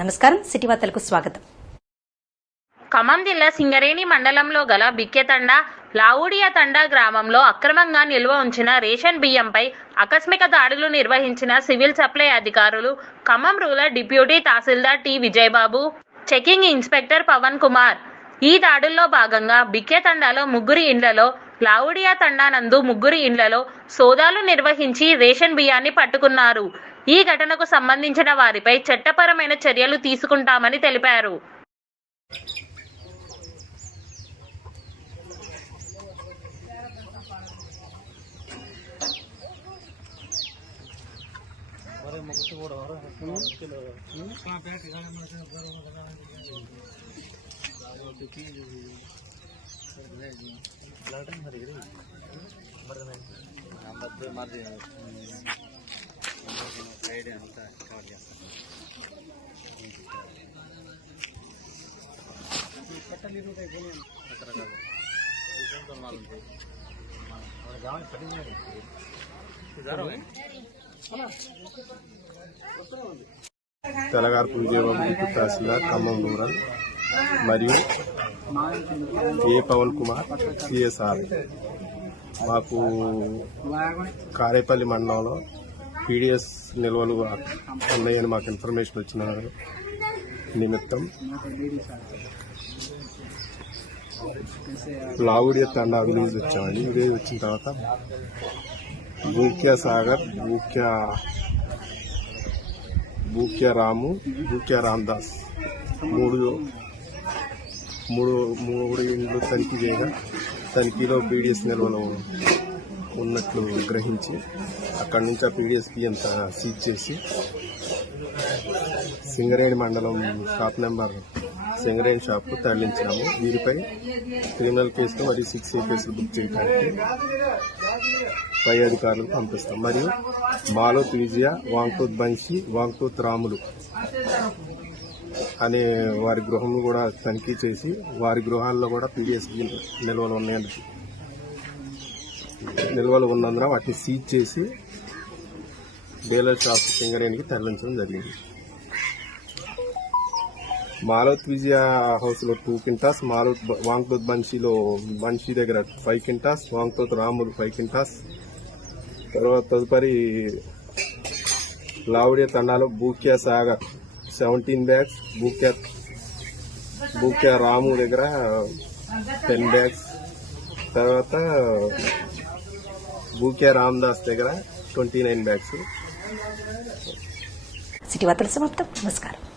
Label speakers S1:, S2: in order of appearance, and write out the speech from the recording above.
S1: నమస్కారం. సిటీ వార్తలకు స్వాగతం.
S2: ఖమ్మం జిల్లా సింగరేణి మండలంలో గల బిక్కెతండ లావుడియా తండా గ్రామంలో అక్రమంగా నిల్వ ఉంచిన రేషన్ బియ్యంపై ఆకస్మిక దాడులు నిర్వహించిన సివిల్ సప్లై అధికారులు Khammam rural deputy tahsildar T Vijayababu checking inspector Pavan Kumar. ఈ దాడుల్లో భాగంగా బిక్కెతండాలో ముగ్గురి ఇండ్లలో లావుడియా తండా నందు ముగ్గురి ఇండ్లలో సోదాలు నిర్వహించి రేషన్ బియ్యాన్ని పట్టుకున్నారు. ఈ ఘటనకు సంబంధించిన వారిపై చట్టపరమైన చర్యలు తీసుకుంటామని తెలిపారు.
S3: తెలగార్పు విజయబాబు డిప్యూటీ తహసీల్దార్ ఖమ్మం రూరల్ మరియు ఏ పవన్ కుమార్ సిఎస్ఆర్. మాకు కారేపల్లి మండలంలో పీడిఎస్ నిల్వలు ఉన్నాయని మాకు ఇన్ఫర్మేషన్ వచ్చిన నిమిత్తం లావుడియ తండా విలేజ్ వచ్చామండి విలేజ్ వచ్చిన తర్వాత బూక్యా సాగర్ బూక్యా బూక్యా రాము బూక్యా రామ్దాస్ మూడు మూడు మూడు ఇండ్లు తనిఖీ చేయగా తనిఖీలో పీడిఎస్ నిల్వలు ఉన్నట్లు గ్రహించి అక్కడి నుంచి ఆ పీడిఎస్ అంత సీజ్ చేసి సింగరేణి మండలం షాప్ నెంబర్ సింగరేణి షాప్కు తరలించాము వీరిపై క్రిమినల్ కేసులు మరియు సిక్స్ ఏ కేసులు బుక్ చేయడానికి పై అధికారులకు పంపిస్తాం. మరియు మాలోత్ విజయ వాంకూత్ బంశీ వాంకూత్ రాములు అనే వారి గృహం కూడా తనిఖీ చేసి వారి గృహాల్లో కూడా పీడిఎస్ నిల్వలు ఉన్నాయని నిల్వలు ఉన్నందున వాటిని సీజ్ చేసి బేలర్ షాప్ సింగరేణికి తరలించడం జరిగింది. మాలత్ విజయ హౌస్లో టూ కింటాస్ మాలోత్ వాంగ్తోత్ బన్షీలో బన్షీ దగ్గర five quintals Vangthoth Ramulu five quintals తర్వాత తదుపరి లావుడియా తండాలో బూక్యా సాగర్ సెవెంటీన్ బ్యాగ్స్ బూక్యా బూక్యా రాము దగ్గర టెన్ బ్యాగ్స్. తర్వాత బూకే రామ్దాస్ దగ్గర ట్వంటీ నైన్ బ్యాగ్స్.
S1: సిటీ వార్తల సమాప్తం. నమస్కారం.